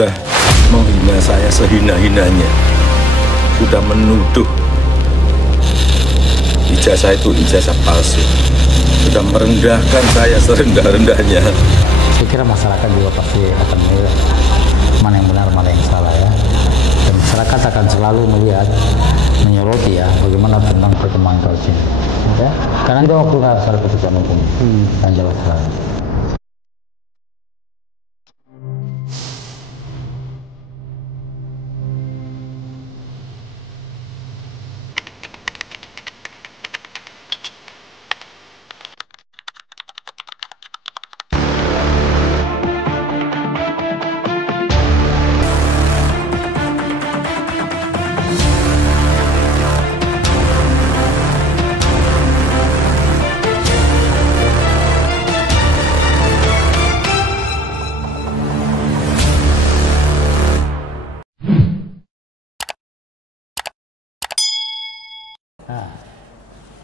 sudah menghina saya sehina-hinanya, sudah menuduh ijazah itu ijazah palsu, sudah merendahkan saya serendah-rendahnya. Saya kira masyarakat juga pasti akan melihat mana yang benar, mana yang salah ya. Dan masyarakat akan selalu melihat, menyoroti ya, bagaimana tentang perkembangan kasus ini. Ya? Karena itu waktu harus ada keputusan hukum yang jelas.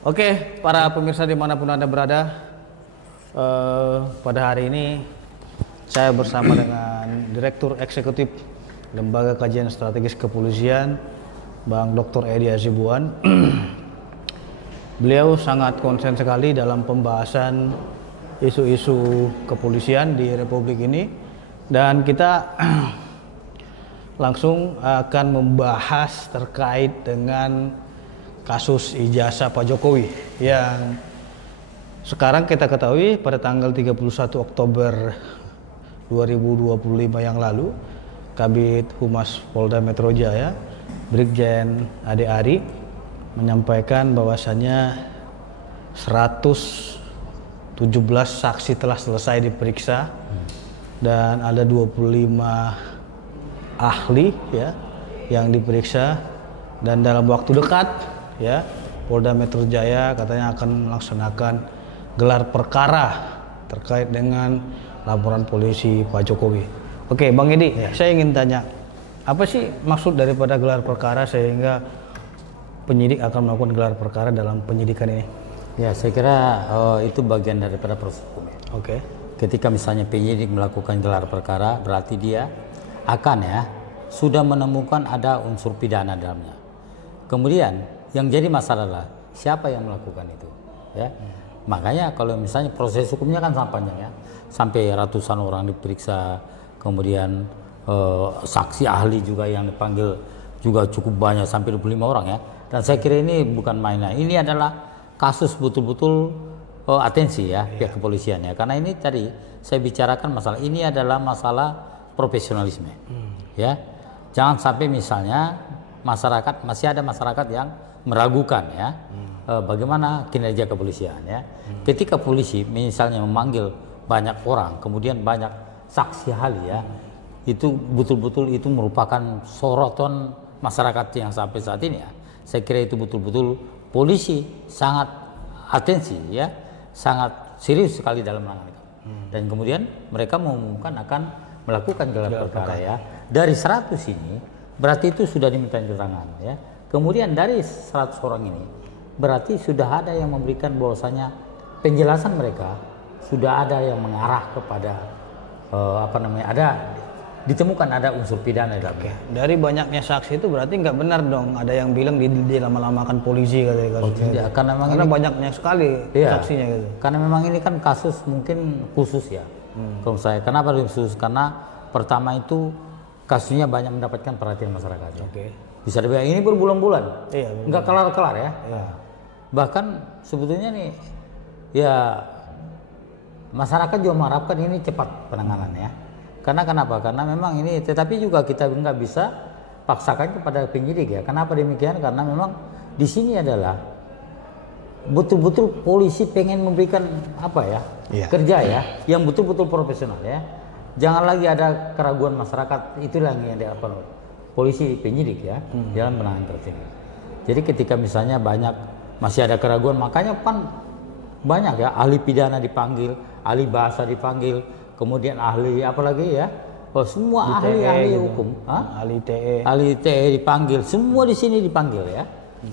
Oke, para pemirsa dimanapun Anda berada, pada hari ini saya bersama dengan Direktur Eksekutif Lembaga Kajian Strategis Kepolisian, Bang Dr. Edi Hasibuan. Beliau sangat konsen sekali dalam pembahasan isu-isu kepolisian di Republik ini, dan kita langsung akan membahas terkait dengan kasus ijazah Pak Jokowi yang sekarang kita ketahui pada tanggal 31 Oktober 2025 yang lalu, Kabid Humas Polda Metro Jaya, Brigjen Ade Ari, menyampaikan bahwasannya 117 saksi telah selesai diperiksa dan ada 25 ahli ya yang diperiksa, dan dalam waktu dekat ya Polda Metro Jaya katanya akan melaksanakan gelar perkara terkait dengan laporan polisi Pak Jokowi. Oke, Bang Edi, saya ingin tanya, apa sih maksud daripada gelar perkara sehingga penyidik akan melakukan gelar perkara dalam penyidikan ini? Ya, saya kira itu bagian daripada proses hukum. Oke. Ketika misalnya penyidik melakukan gelar perkara, berarti dia akan sudah menemukan ada unsur pidana dalamnya. Kemudian yang jadi masalah adalah siapa yang melakukan itu, ya. Makanya kalau misalnya proses hukumnya kan sangat panjang ya, sampai ratusan orang diperiksa, kemudian saksi ahli juga yang dipanggil juga cukup banyak, sampai 25 orang ya. Dan saya kira ini bukan mainan, ini adalah kasus betul-betul atensi ya pihak kepolisian ya, karena ini tadi saya bicarakan masalah ini adalah masalah profesionalisme, ya. Jangan sampai misalnya masyarakat, masih ada masyarakat yang meragukan ya bagaimana kinerja kepolisian ya. Ketika polisi misalnya memanggil banyak orang, kemudian banyak saksi ahli ya, itu betul-betul itu merupakan sorotan masyarakat yang sampai saat ini ya. Saya kira itu betul-betul polisi sangat atensi ya, sangat serius sekali dalam menangani itu. Dan kemudian mereka mengumumkan akan melakukan gelar perkara ya. Dari 100 ini berarti itu sudah diminta keterangan ya. Kemudian dari 100 orang ini berarti sudah ada yang memberikan bahwasanya penjelasan mereka sudah ada yang mengarah kepada ada ditemukan ada unsur pidana dalamnya. Dari banyaknya saksi itu berarti nggak benar dong ada yang bilang di lama-lamakan polisi katanya. Tidak, karena ini banyaknya sekali saksinya gitu. Karena memang ini kan kasus mungkin khusus ya. Kalau saya kenapa khusus, karena pertama itu kasusnya banyak mendapatkan perhatian masyarakat ya. Bisa dibilang ini berbulan-bulan, nggak kelar-kelar ya. Bahkan sebetulnya nih ya masyarakat juga mengharapkan ini cepat penanganannya. Karena kenapa? Karena memang ini, tetapi juga kita nggak bisa paksakan kepada penyidik ya. Kenapa demikian? Karena memang di sini adalah betul-betul polisi pengen memberikan kerja ya, yang betul-betul profesional ya. Jangan lagi ada keraguan masyarakat, itulah yang dilakukan polisi penyidik ya dalam penanganan kasus ini. Jadi ketika misalnya masih ada keraguan, makanya kan banyak ya ahli pidana dipanggil, ahli bahasa dipanggil, kemudian ahli apalagi ya, semua ahli hukum, ahli TE dipanggil, semua di sini dipanggil ya,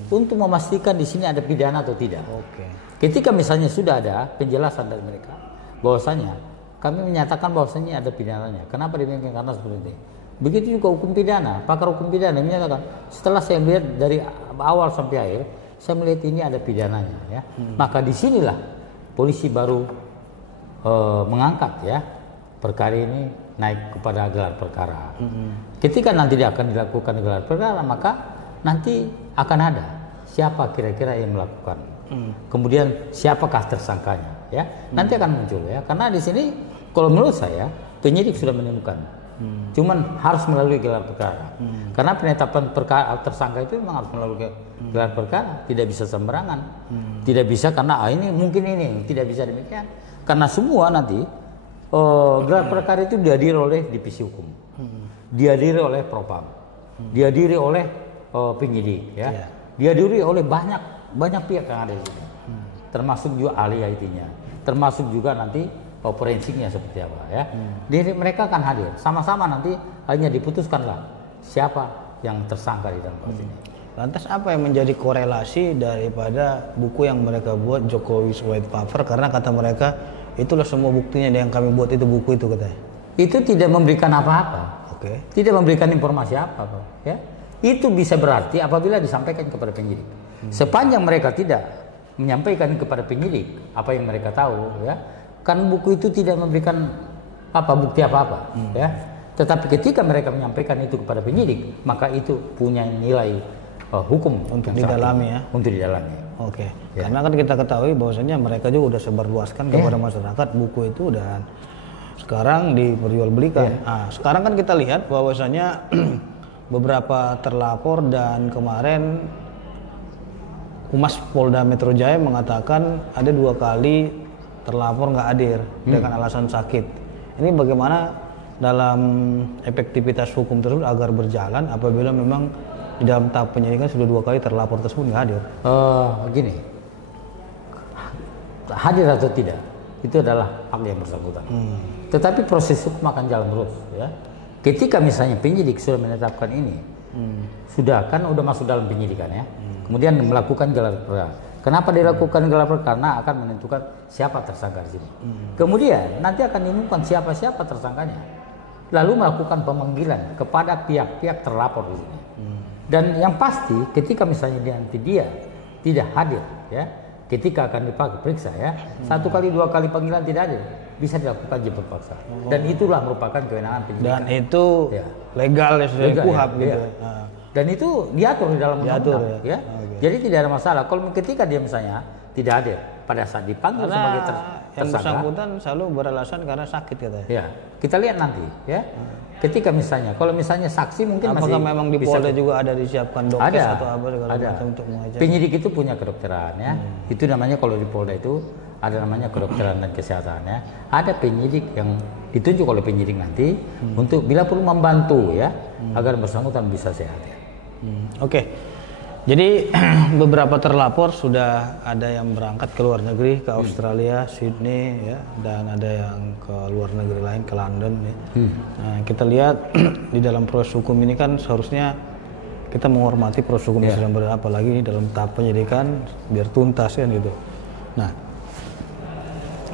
untuk memastikan di sini ada pidana atau tidak. Ketika misalnya sudah ada penjelasan dari mereka bahwasanya kami menyatakan bahwasanya ada pidananya. Kenapa demikian? Karena seperti ini. Begitu juga hukum pidana, pakar hukum pidana menyatakan setelah saya melihat dari awal sampai akhir, saya melihat ini ada pidananya ya. Maka disinilah polisi baru mengangkat ya perkara ini naik kepada gelar perkara. Ketika nanti dia akan dilakukan gelar perkara, maka nanti akan ada siapa kira-kira yang melakukan. Kemudian siapakah tersangkanya ya. Nanti akan muncul ya. Karena di sini kalau menurut saya penyidik sudah menemukan. Cuman harus melalui gelar perkara. Karena penetapan perkara tersangka itu memang harus melalui gelar perkara, tidak bisa sembarangan. Tidak bisa karena ini mungkin ini, tidak bisa demikian. Karena semua nanti gelar perkara itu dihadiri oleh divisi hukum. Dihadiri oleh propam. Dihadiri oleh penyidik ya. Dihadiri oleh banyak pihak yang ada di sini. Termasuk juga ahli IT-nya. Termasuk juga nanti forensiknya seperti apa ya. Jadi mereka akan hadir. Sama-sama nanti hanya diputuskanlah siapa yang tersangka di dalam kasus ini. Lantas apa yang menjadi korelasi daripada buku yang mereka buat, Jokowi's White Paper, karena kata mereka itulah semua buktinya yang kami buat itu buku itu katanya. Itu tidak memberikan apa-apa. Oke. Tidak memberikan informasi apa-apa ya. Itu bisa berarti apabila disampaikan kepada penyidik. Sepanjang mereka tidak menyampaikan kepada penyidik apa yang mereka tahu ya. Kan buku itu tidak memberikan bukti apa-apa ya. Tetapi ketika mereka menyampaikan itu kepada penyidik, maka itu punya nilai hukum untuk didalami ya. Untuk didalami. Oke. Ya. Karena kan kita ketahui bahwasanya mereka juga udah sebarluaskan kepada masyarakat buku itu dan sekarang diperjualbelikan. Nah, sekarang kan kita lihat bahwasanya beberapa terlapor dan kemarin Humas Polda Metro Jaya mengatakan ada 2 kali terlapor nggak hadir dengan alasan sakit. Ini bagaimana dalam efektivitas hukum tersebut agar berjalan apabila memang di dalam tahap penyidikan sudah 2 kali terlapor tersebut nggak hadir? Gini, hadir atau tidak itu adalah hak yang bersangkutan. Tetapi proses hukum akan jalan terus ya. Ketika misalnya penyidik sudah menetapkan ini, sudah masuk dalam penyidikan ya. Kemudian melakukan gelar perkara. Kenapa dilakukan gelar perkara? Karena akan menentukan siapa tersangka di sini. Kemudian nanti akan diumumkan siapa tersangkanya. Lalu melakukan pemanggilan kepada pihak-pihak terlapor di sini. Dan yang pasti ketika misalnya dia tidak hadir ya, ketika akan diperiksa ya, 1 kali 2 kali panggilan tidak hadir, bisa dilakukan jemput paksa. Dan itulah merupakan kewenangan penyidikan. Dan itu legal ya, sudah KUHP gitu. Ya. Dan itu diatur di dalam undang-undang ya. Jadi tidak ada masalah kalau ketika dia misalnya tidak hadir pada saat dipanggil sebagai tersangka. Yang bersangkutan selalu beralasan karena sakit katanya. Ya, kita lihat nanti ya. Ketika misalnya kalau misalnya saksi mungkin apakah masih memang di Polda juga ada disiapkan dokter atau apa segala macam untuk mengajar? Penyidik itu punya kedokteran ya. Itu namanya kalau di Polda itu ada namanya kedokteran dan kesehatan ya. Ada penyidik yang ditunjuk oleh penyidik nanti untuk bila perlu membantu ya agar bersangkutan bisa sehat ya. Oke. Jadi beberapa terlapor sudah ada yang berangkat ke luar negeri, ke Australia, Sydney ya, dan ada yang ke luar negeri lain, ke London ya. Nah, kita lihat di dalam proses hukum ini kan seharusnya kita menghormati proses hukum yang sedang berjalan, apalagi dalam tahap penyidikan biar tuntas kan gitu. Nah,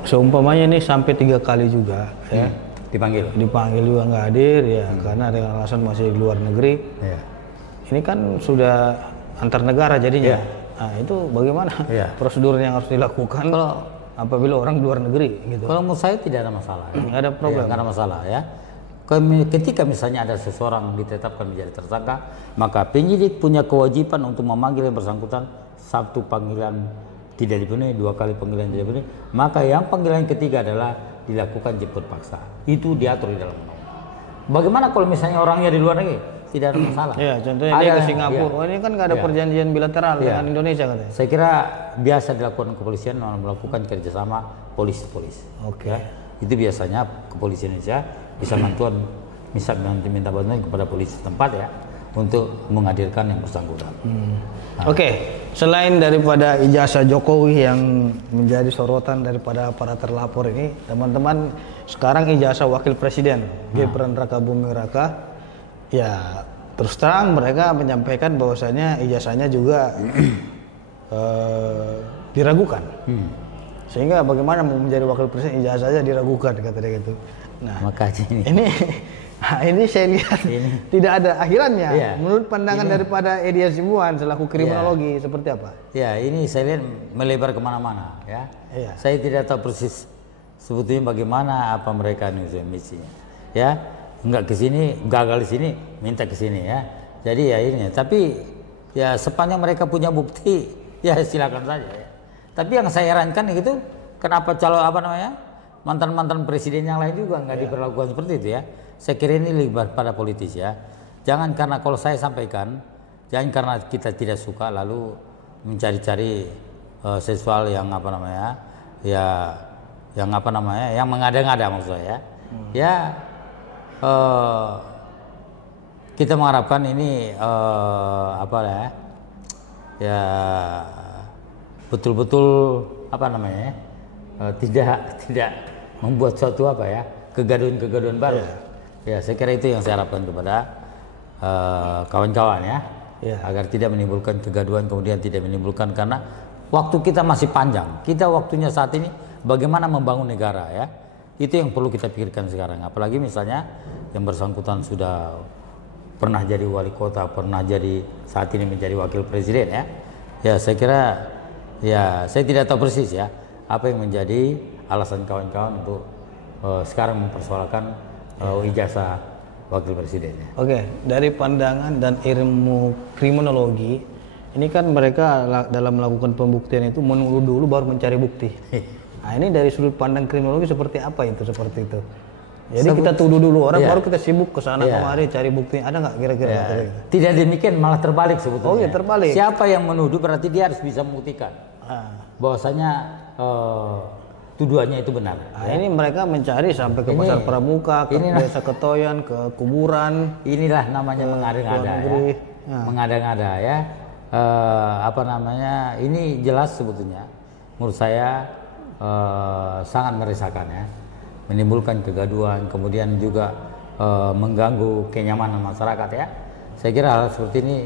seumpamanya ini sampai 3 kali juga ya dipanggil juga nggak hadir ya, karena dengan alasan masih di luar negeri. Ini kan sudah antar negara jadinya. Nah, itu bagaimana prosedur yang harus dilakukan kalau apabila orang di luar negeri gitu? Kalau menurut saya tidak ada masalah. Nggak ada problem. Nggak ada masalah ya. Ketika misalnya ada seseorang ditetapkan menjadi tersangka, maka penyidik punya kewajiban untuk memanggil yang bersangkutan. 1 panggilan tidak dipenuhi, 2 kali panggilan tidak dipenuhi, maka yang panggilan ketiga adalah dilakukan jemput paksa. Itu diatur di dalam undang-undang. Bagaimana kalau misalnya orangnya di luar negeri? Tidak ada masalah. Ya, contohnya dia ke Singapura. Oh, ini kan nggak ada perjanjian bilateral dengan Indonesia katanya. Saya kira biasa dilakukan kepolisian melakukan kerjasama polis-polis. Oke. Ya. Itu biasanya kepolisian Indonesia bisa bantuan, misalnya minta bantuan kepada polisi setempat ya untuk menghadirkan yang bersangkutan. Oke. Selain daripada ijazah Jokowi yang menjadi sorotan daripada para terlapor ini, teman-teman, sekarang ijazah Wakil Presiden Gibran Rakabuming Raka. Ya, terus terang mereka menyampaikan bahwasanya ijazahnya juga diragukan. Sehingga bagaimana mau menjadi wakil presiden ijazahnya diragukan kata dia gitu. Nah, makanya Nah, ini saya lihat tidak ada akhirannya. Iya. Menurut pandangan daripada Edi Hasibuan selaku kriminologi seperti apa? Ya, ini saya lihat melebar kemana-mana ya. Iya. Saya tidak tahu persis sebetulnya bagaimana apa mereka nih misinya. Ya, enggak ke sini, gagal di sini, minta ke sini ya. Jadi ya ini, tapi ya sepanjang mereka punya bukti, ya silakan saja ya. Tapi yang saya herankan itu kenapa calon mantan-mantan presiden yang lain juga nggak diperlakukan seperti itu ya. Saya kira ini lebih pada politis ya. Jangan karena kalau saya sampaikan, jangan karena kita tidak suka lalu mencari-cari sesuatu yang yang mengada-ngada maksud saya. Ya, kita mengharapkan ini ya betul-betul tidak membuat suatu kegaduhan-kegaduhan baru. Ya, saya kira itu yang saya harapkan kepada kawan-kawan ya, agar tidak menimbulkan kegaduhan kemudian tidak menimbulkan, karena waktu kita masih panjang, kita waktunya saat ini bagaimana membangun negara ya, itu yang perlu kita pikirkan sekarang. Apalagi misalnya yang bersangkutan sudah pernah jadi wali kota, pernah jadi saat ini menjadi wakil presiden ya. Ya saya kira ya saya tidak tahu persis ya apa yang menjadi alasan kawan-kawan untuk sekarang mempersoalkan ijazah wakil presiden ya. Oke, dari pandangan dan ilmu kriminologi, ini kan mereka dalam melakukan pembuktian itu menunggu dulu baru mencari bukti. Nah, ini dari sudut pandang kriminologi seperti apa itu? Seperti itu. Jadi kita tuduh dulu orang, baru kita sibuk ke sana kemari cari bukti. Ada nggak kira-kira? Tidak demikian, malah terbalik sebetulnya. Oh iya, terbalik. Siapa yang menuduh berarti dia harus bisa membuktikan bahwasanya tuduhannya itu benar. Nah, ini mereka mencari sampai ke pasar pramuka, ke desa Ketoyan, ke kuburan. Inilah namanya mengada-ngada ya. Mengada-ngada ya. Ini jelas sebetulnya menurut saya sangat meresahkan ya, menimbulkan kegaduhan, kemudian juga mengganggu kenyamanan masyarakat ya. Saya kira hal seperti ini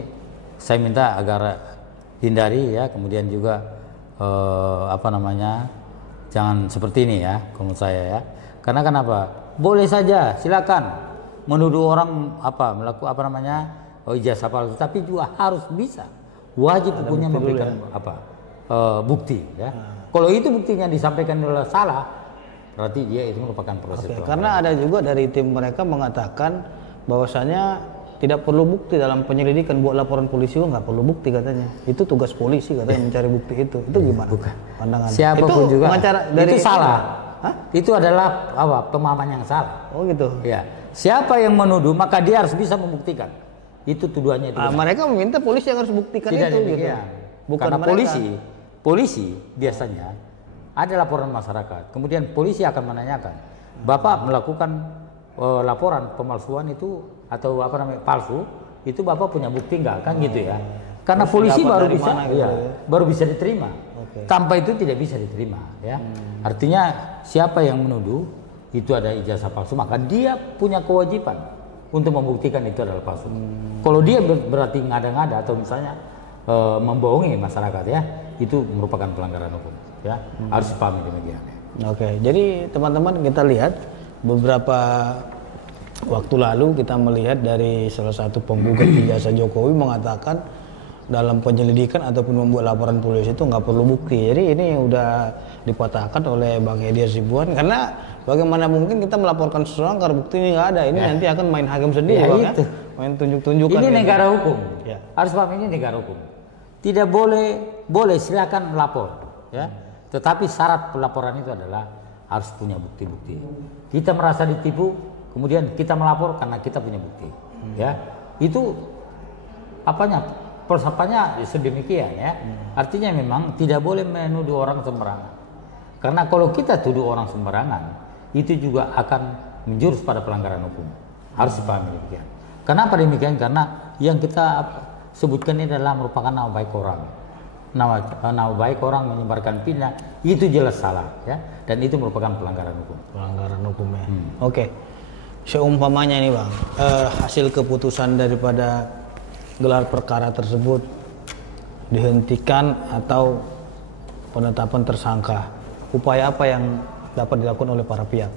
saya minta agar hindari ya, kemudian juga jangan seperti ini ya menurut saya ya. Karena kenapa? Boleh saja silakan menuduh orang ijazah palsu, tapi juga harus bisa wajib punya memberikan bukti ya. Kalau itu buktinya disampaikan adalah salah, berarti dia itu merupakan proses. Karena ada juga dari tim mereka mengatakan bahwasanya tidak perlu bukti dalam penyelidikan, buat laporan polisi nggak perlu bukti katanya. Itu tugas polisi katanya mencari bukti itu. Itu gimana? Bukan. Pandangan. Siapapun juga. Itu salah. Hah? Itu adalah pemahaman yang salah. Oh gitu. Ya. Siapa yang menuduh maka dia harus bisa membuktikan. Itu tuduhannya itu. Mereka meminta polisi yang harus buktikan tidak itu gitu. Bukan karena mereka. Polisi biasanya ada laporan masyarakat. Kemudian polisi akan menanyakan, Bapak melakukan laporan pemalsuan itu atau palsu, itu Bapak punya bukti nggak, kan gitu ya. Karena polisi baru bisa baru bisa diterima. Tanpa itu tidak bisa diterima ya. Artinya siapa yang menuduh itu ada ijazah palsu, maka dia punya kewajiban untuk membuktikan itu adalah palsu. Kalau dia berarti ngada-ngada atau misalnya membohongi masyarakat ya, itu merupakan pelanggaran hukum ya. Harus dipahami demikian. Oke, jadi teman-teman kita lihat beberapa waktu lalu kita melihat dari salah satu penggugat ijazah Jokowi mengatakan dalam penyelidikan ataupun membuat laporan polisi itu nggak perlu bukti. Jadi ini udah dipatahkan oleh Bang Edi Hasibuan, karena bagaimana mungkin kita melaporkan seseorang karena bukti ini nggak ada. Ini nanti akan main hakim sendiri Bang, ya? Main tunjuk-tunjukan. Ini gitu. Negara hukum. Harus paham, ini negara hukum. Tidak boleh silakan melapor ya. Tetapi syarat pelaporan itu adalah harus punya bukti-bukti. Kita merasa ditipu, kemudian kita melapor karena kita punya bukti ya. Itu persiapannya sedemikian ya. Artinya memang tidak boleh menuduh orang sembarangan. Karena kalau kita tuduh orang sembarangan, itu juga akan menjurus pada pelanggaran hukum. Harus dipahami demikian. Kenapa demikian? Karena yang kita sebutkan ini adalah merupakan nama baik orang. Nama baik orang menyebarkan fitnah itu jelas salah ya, dan itu merupakan pelanggaran hukum. Pelanggaran hukum ya. Oke. Seumpamanya ini Bang, hasil keputusan daripada gelar perkara tersebut dihentikan atau penetapan tersangka, upaya apa yang dapat dilakukan oleh para pihak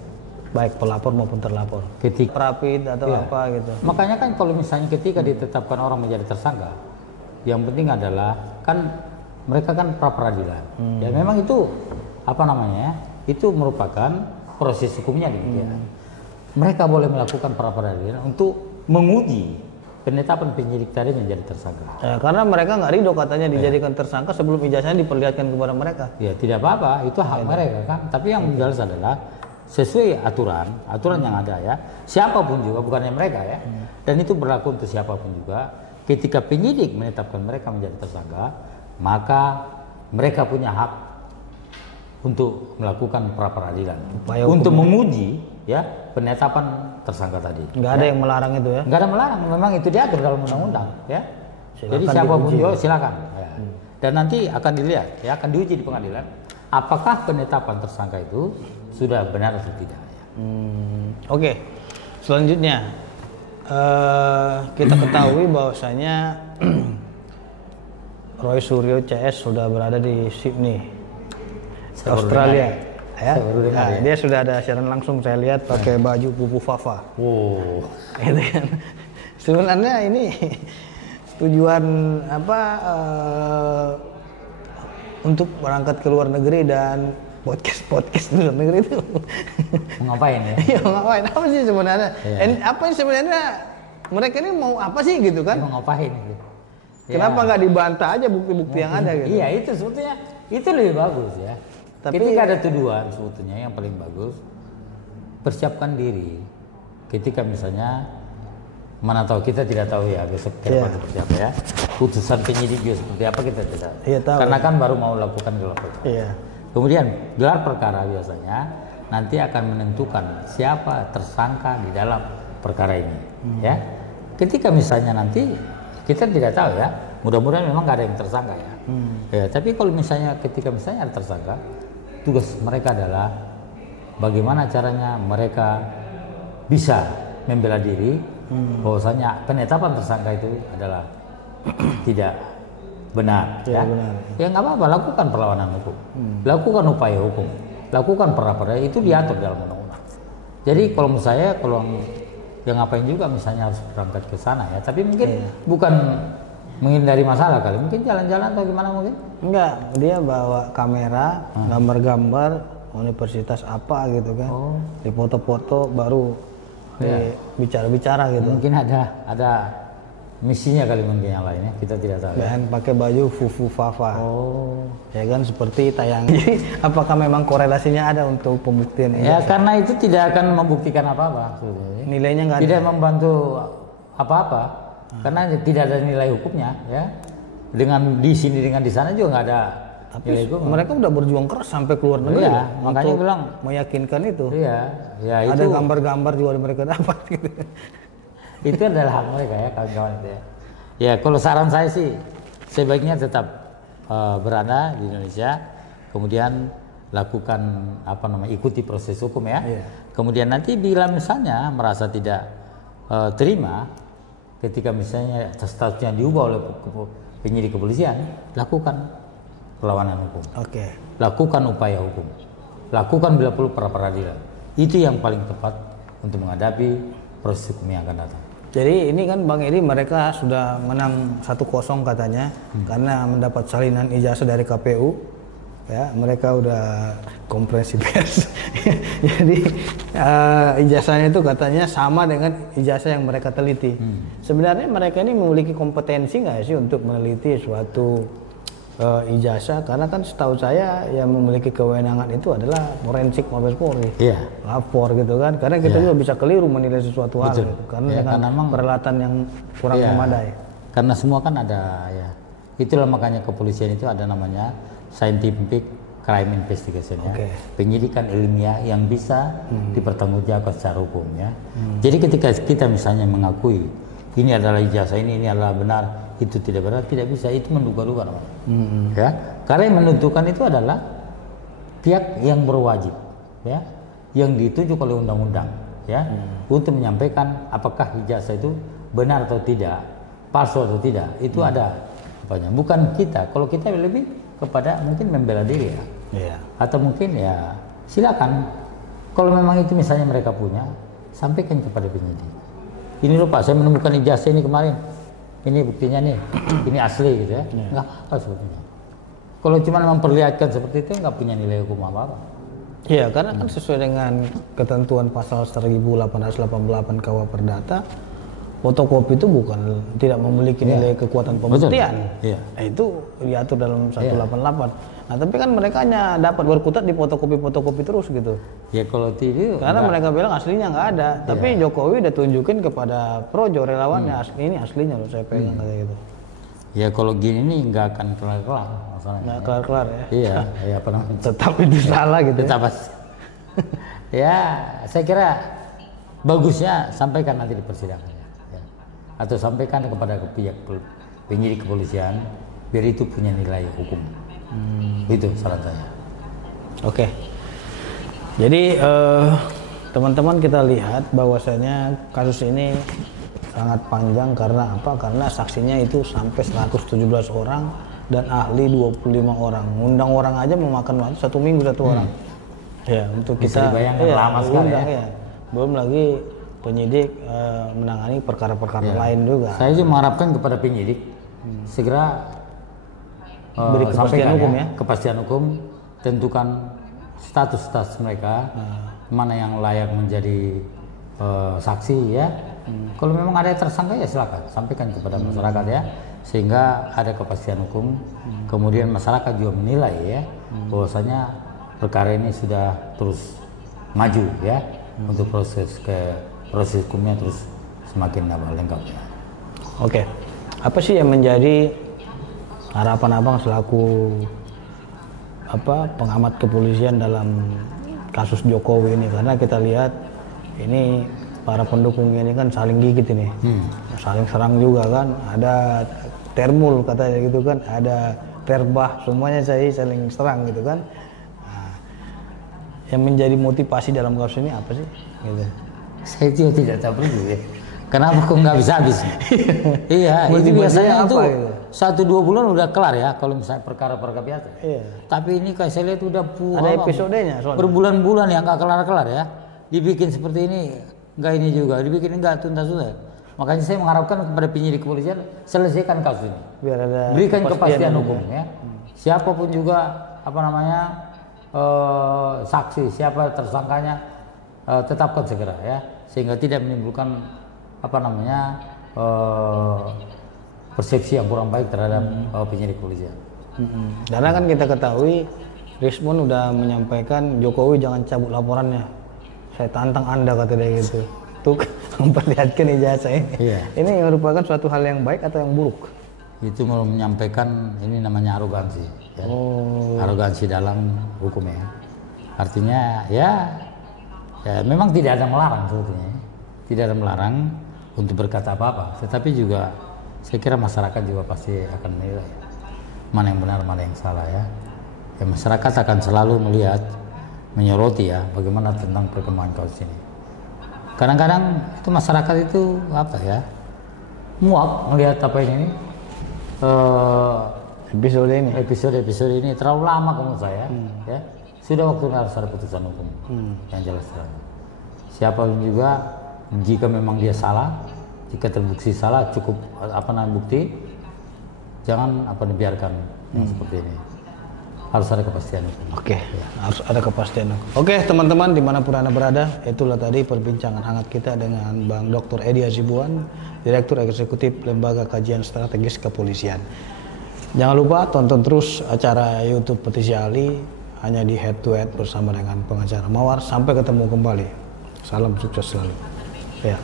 baik pelapor maupun terlapor. Ketika Rapid atau Iya. apa gitu. Makanya kan kalau misalnya ketika ditetapkan orang menjadi tersangka, yang penting adalah kan mereka kan pra peradilan. Ya memang itu apa namanya? Itu merupakan proses hukumnya demikian. Mereka boleh melakukan pra peradilan untuk menguji penetapan penyidik tadi menjadi tersangka. Ya, karena mereka nggak ridho katanya dijadikan tersangka sebelum ijazahnya diperlihatkan kepada mereka. Ya tidak apa-apa, itu hak mereka kan. Tapi yang jelas adalah sesuai aturan yang ada ya. Siapapun juga, bukannya mereka ya. Dan itu berlaku untuk siapapun juga. Ketika penyidik menetapkan mereka menjadi tersangka, maka mereka punya hak untuk melakukan pra peradilan, Upaya untuk hukumnya. menguji ya penetapan tersangka tadi. Nggak ada yang melarang itu ya. Nggak ada melarang, memang itu diatur dalam undang-undang ya. Silakan Jadi siapapun diuji. juga silakan. Ya. Dan nanti akan dilihat, ya akan diuji di pengadilan, apakah penetapan tersangka itu sudah benar atau tidak. Ya. Oke, selanjutnya kita ketahui bahwasanya Roy Suryo CS sudah berada di Sydney, Saya baru Australia. dengar Ya. Saya baru dengar, Nah, ya. dia sudah ada siaran langsung, saya lihat pakai baju Pupu Fafa. Wow. Gitu kan. Sebenarnya ini tujuan apa untuk berangkat ke luar negeri dan podcast di luar negeri itu Mau ngapain ya? ya ngapain apa sih sebenarnya? Iya. Apa yang sebenarnya mereka ini mau apa sih gitu kan? Mau ngapain gitu. Kenapa nggak dibantah aja bukti-bukti yang ada gitu? Iya, itu sebetulnya itu lebih bagus ya. Tapi- Ketika ada tuduhan sebetulnya yang paling bagus, persiapkan diri. Ketika misalnya mana tahu, kita tidak tahu ya besok ke depan Iya. seperti apa ya. Putusan penyidik juga seperti apa kita tidak tahu. Iya, tahu. Karena kan baru mau lakukan gelar perkara. Iya. Kemudian gelar perkara biasanya nanti akan menentukan siapa tersangka di dalam perkara ini, ya. Ketika misalnya nanti kita tidak tahu ya, mudah-mudahan memang nggak ada yang tersangka ya. Ya, tapi kalau misalnya ketika misalnya ada tersangka, tugas mereka adalah bagaimana caranya mereka bisa membela diri, bahwasanya penetapan tersangka itu adalah tidak benar, Ya, ya. benar. Ya nggak apa-apa, lakukan perlawanan hukum, lakukan upaya hukum, lakukan pra-peradilan, itu diatur dalam undang-undang. Jadi kalau menurut saya, kalau yang ngapain juga misalnya harus berangkat ke sana ya, tapi mungkin bukan menghindari masalah kali, mungkin jalan-jalan atau gimana mungkin. Enggak, dia bawa kamera, gambar-gambar universitas apa gitu kan. Oh. Di foto-foto baru bicara-bicara gitu. Mungkin ada misinya kali mungkin yang lainnya, kita tidak tahu. Ya. Dan pakai baju Fufu Fafa. Oh. Ya kan seperti tayang. Jadi apakah memang korelasinya ada untuk pembuktian ini? Ya karena itu tidak akan membuktikan apa-apa sebetulnya. Nilainya nggak ada. Tidak membantu apa-apa karena tidak ada nilai hukumnya ya. Dengan di sini dengan di sana juga nggak ada Tapi nilai hukum. mereka udah berjuang keras sampai keluar negeri Iya, loh, makanya untuk bilang meyakinkan itu. iya, ya Ada itu gambar-gambar juga mereka dapat gitu. itu adalah hak mereka ya kawan-kawan itu ya. Ya kalau saran saya sih sebaiknya tetap berada di Indonesia, kemudian lakukan ikuti proses hukum ya. Iya. Kemudian nanti bila misalnya merasa tidak terima, ketika misalnya statusnya diubah oleh penyidik kepolisian, lakukan perlawanan hukum, Oke. lakukan upaya hukum, lakukan bila perlu pra peradilan. Itu yang paling tepat untuk menghadapi proses hukum yang akan datang. Jadi ini kan Bang Edi, mereka sudah menang 1-0 katanya karena mendapat salinan ijazah dari KPU. Ya, mereka udah konferensi pers. Jadi ijazahnya itu katanya sama dengan ijazah yang mereka teliti. Sebenarnya mereka ini memiliki kompetensi nggak sih untuk meneliti suatu ijazah? Karena kan setahu saya yang memiliki kewenangan itu adalah forensik Mabes Polri. Iya. Lapor gitu kan, karena kita Iya. juga bisa keliru menilai sesuatu hal Betul. gitu. Karena Ya, dengan karena memang- peralatan yang kurang Iya, memadai. Karena semua kan ada ya. Itulah makanya kepolisian itu ada namanya scientific crime investigation ya. Oke. Penyidikan ilmiah yang bisa dipertanggungjawabkan secara hukum ya. Jadi ketika kita misalnya mengakui ini adalah ijazah ini adalah benar, itu tidak benar, tidak bisa, itu menduga-duga namanya. Ya. Karena yang menentukan itu adalah pihak yang berwajib ya, yang ditunjuk oleh undang-undang ya, untuk menyampaikan apakah ijazah itu benar atau tidak, palsu atau tidak, itu ada apanya. Bukan kita, kalau kita lebih kepada mungkin membela diri ya, Iya. atau mungkin ya silakan Kalau memang itu misalnya mereka punya, sampaikan kepada penyidik. Ini loh Pak, saya menemukan ijazah ini kemarin. Ini buktinya nih, ini asli gitu ya. Nggak apa sebetulnya. Kalau cuma memperlihatkan seperti itu nggak punya nilai hukum apa-apa. Iya, karena kan sesuai dengan ketentuan pasal 1888 KUH Perdata, fotokopi itu tidak memiliki nilai kekuatan pembuktian. Iya. Nah, itu diatur dalam 188. Nah, tapi kan mereka hanya dapat berkutat di fotokopi terus gitu. Ya kalau TV Karena mereka bilang aslinya nggak ada. Tapi Jokowi udah tunjukin kepada Projo relawannya ini aslinya loh saya pegang kayak gitu. Ya kalau gini nih nggak akan kelar-kelar masalahnya. Nggak kelar-kelar ya. Iya, ya apa namanya? Tetap itu salah gitu. Tetap ya, saya kira bagusnya sampaikan nanti di persidangan. Ya. Atau sampaikan kepada pihak penyidik kepolisian biar itu punya nilai hukum. Itu saran saya. Oke. Jadi teman-teman kita lihat bahwasanya kasus ini sangat panjang karena apa? Karena saksinya itu sampai 117 orang dan ahli 25 orang. Undang orang aja memakan waktu 1 minggu 1 orang. Ya, untuk Bisa kita dibayangkan lama sekali ya. Belum lagi penyidik menangani perkara-perkara lain juga. Saya juga mengharapkan kepada penyidik segera Beri kepastian hukum ya. Kepastian hukum, tentukan status mereka, mana yang layak menjadi saksi ya. Kalau memang ada tersangka ya silakan sampaikan kepada masyarakat ya, sehingga ada kepastian hukum. Kemudian masyarakat juga menilai ya, bahwasanya perkara ini sudah terus maju ya, untuk proses hukumnya terus semakin lengkap ya. Oke. Apa sih yang menjadi harapan abang selaku pengamat kepolisian dalam kasus Jokowi ini? Karena kita lihat ini para pendukungnya ini kan saling gigit ini, saling serang juga kan, ada termul katanya gitu kan, ada terbah, semuanya saling serang gitu kan. Nah, yang menjadi motivasi dalam kasus ini apa sih? Gitu. Saya juga tidak tahu juga ya. Kenapa kok nggak bisa habis? Iya, itu biasanya itu gitu? 1-2 bulan udah kelar ya kalau misalnya perkara-perkara biasa. Iya. Tapi ini kayak saya lihat udah ada episodenya soalnya. Berbulan-bulan ya nggak kelar-kelar ya. Dibikin seperti ini, nggak ini juga, dibikin nggak tuntas-tuntas. Makanya saya mengharapkan kepada penyidik kepolisian selesaikan kasus ini. Biar ada berikan kepastian hukum ya. Siapapun juga saksi, siapa tersangkanya tetapkan segera ya, sehingga tidak menimbulkan persepsi yang kurang baik terhadap penyidik kepolisian. Karena kan kita ketahui Rismon udah menyampaikan Jokowi jangan cabut laporannya. Saya tantang Anda kata dia gitu. Untuk memperlihatkan ijazah ini. Iya. Ini merupakan suatu hal yang baik atau yang buruk? Itu menyampaikan ini namanya arogansi. Ya. Arogansi dalam hukum ya. Artinya ya memang tidak ada melarang sebetulnya. Tidak ada melarang untuk berkata apa-apa. Tetapi juga saya kira masyarakat juga pasti akan menilai mana yang benar, mana yang salah ya. Ya masyarakat akan selalu melihat, menyoroti ya bagaimana tentang perkembangan kasus ini. Kadang-kadang itu masyarakat itu muak melihat ini episode ini terlalu lama menurut saya ya. Sudah waktunya harus ada putusan hukum yang jelas. Siapa juga jika memang dia salah, jika terbukti salah cukup bukti, jangan dibiarkan yang seperti ini. Harus ada kepastian hukum. Oke, harus ada kepastian hukum. Oke, teman-teman dimanapun Anda berada, itulah tadi perbincangan hangat kita dengan Bang Dr. Edy Hasibuan, Direktur Eksekutif Lembaga Kajian Strategis Kepolisian. Jangan lupa tonton terus acara YouTube Petisi Ali hanya di Head to Head bersama dengan pengacara Mawar. Sampai ketemu kembali. Salam sukses selalu. Ya.